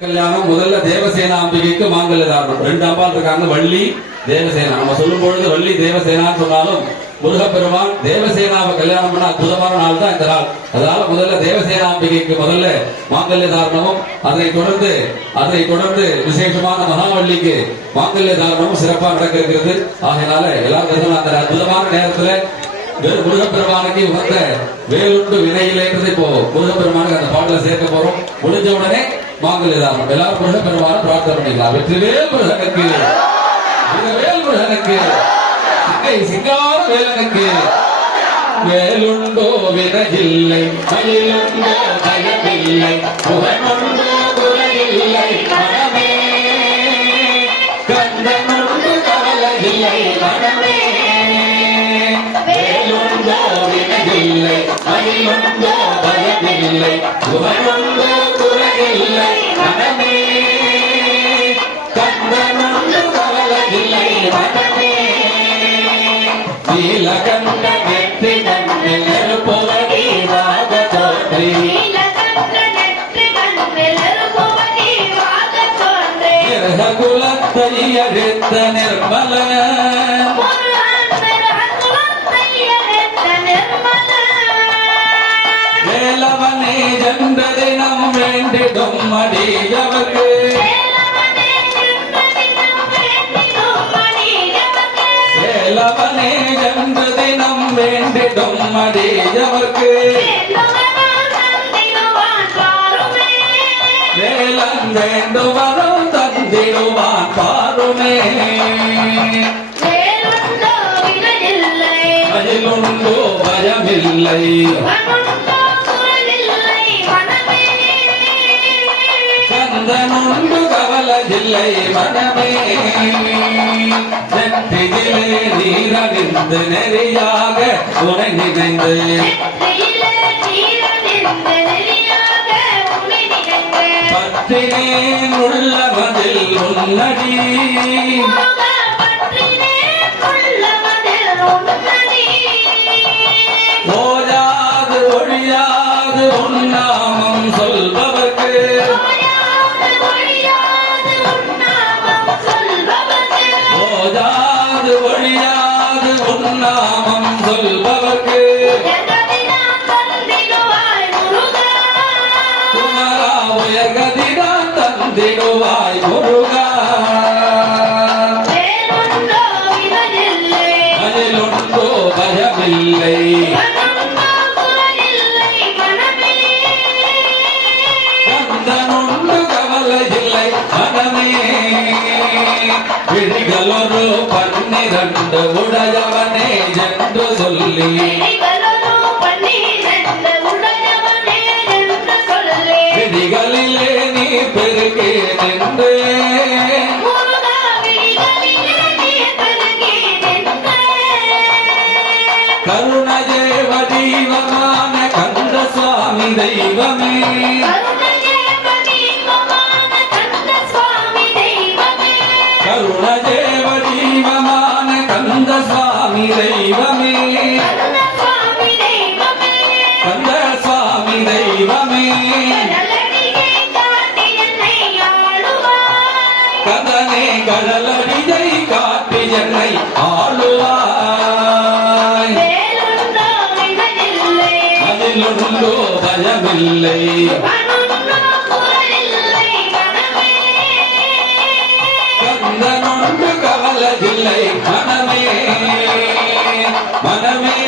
கல்யாணம் முதல்ல தேவசேனா அம்பிகைக்கு மாங்கல்ய தாரணம். ரெண்டு அம்பாள் இருக்காங்க, வள்ளி தேவசேனா. நம்ம சொல்லும் பொழுது வள்ளி தேவசேனான்னு சொன்னாலும் முருகப்பெருமான் தேவசேனாவை கல்யாணம் பண்ண அற்புதமான நாள் தான் இந்த நாள். அதனால முதல்ல தேவசேனா அம்பிகைக்கு முதல்ல மாங்கல்ய தாரணமும், அதனை தொடர்ந்து விசேஷமான மகாவள்ளிக்கு மாங்கல்ய தாரணமும் சிறப்பாக நடக்க இருக்கிறது. ஆகையினால எல்லாரும் அந்த அற்புதமான நேரத்துல முருகப்பெருமானுக்கு உகந்த வேலுண்டு வினையிலேன்றது இப்போ முருகப்பெருமானுக்கு அந்த பாடல சேர்க்க போறோம். முடிஞ்ச உடனே மாங்கல்ய தாரணம். எல்லாரும் முருகப்பெருமான பிரார்த்தனை பண்ணிக்கலாம். வெற்றிவேல் முருகனுக்கு, வேல் முருகனுக்கு, சிங்கார வேலனுக்கு. வேலுண்டோ வினையில்லை, மயிலுண்டோ பயமில்லை, முகனுண்டோ குறையில்லை மனமே, கந்தனுண்டு கவலையில்லை மனமே. வேலுண்டோ வினையில்லை, மயிலுண்டோ பயமில்லை, முகனுண்டோ குறையில்லை மனமே, கந்தனுண்டு கவலையில்லை மனமே. நீலகண்ட நெற்றி கண்ணில் நெருப்புவடி வாக தோன்றி, குலத்தை அழித்த நிர்மல வேலவனே ஜென்ற தினம் வேண்டிடும் அடியவர்க்கு, வேலவனே ஜென்ற தினம் வேண்டிடும் அடியவர்க்கு, வேலன் வேண்டுவரும் தந்திடுவான் பாருமே. மயிலுண்டோ பயமில்லை, கந்தனுண்டு கவலையில்லை மனமே. நெற்றியிலே நீரணிந்து நெறியாக உனை நினைந்து, பற்றினேன் உள்ளமதில் உன்னடி, ஓயாது ஒழியாது உன்னாமம் சொல்பவர்க்கு, ஓயாது ஒழியாது உன்னாமம் சொல்பவர்க்கு, குமரா உயர்கதிரா தந்திடுவாய் முருகா. மயிலுண்டோ பயமில்லை, கந்தனுண்டு கவலையில்லை மனமே. விழிகளொரு 12 உடையவனே என்று சொல்லி, விழிகளிலே நீ பெருகி நின்று, கருணையே வடிவமான கந்த சுவாமி தெய்வமே, கருணையே வடிவமான கந்த சுவாமி தெய்வமே, கந்த சுவாமி தெய்வமே. கதனே கடலடியை காட்டி என்னை ஆளுவாய், அதிலுண்டோ பயமில்லை, கந்தனுண்டு கவலையில்லை மனமே, மனமே.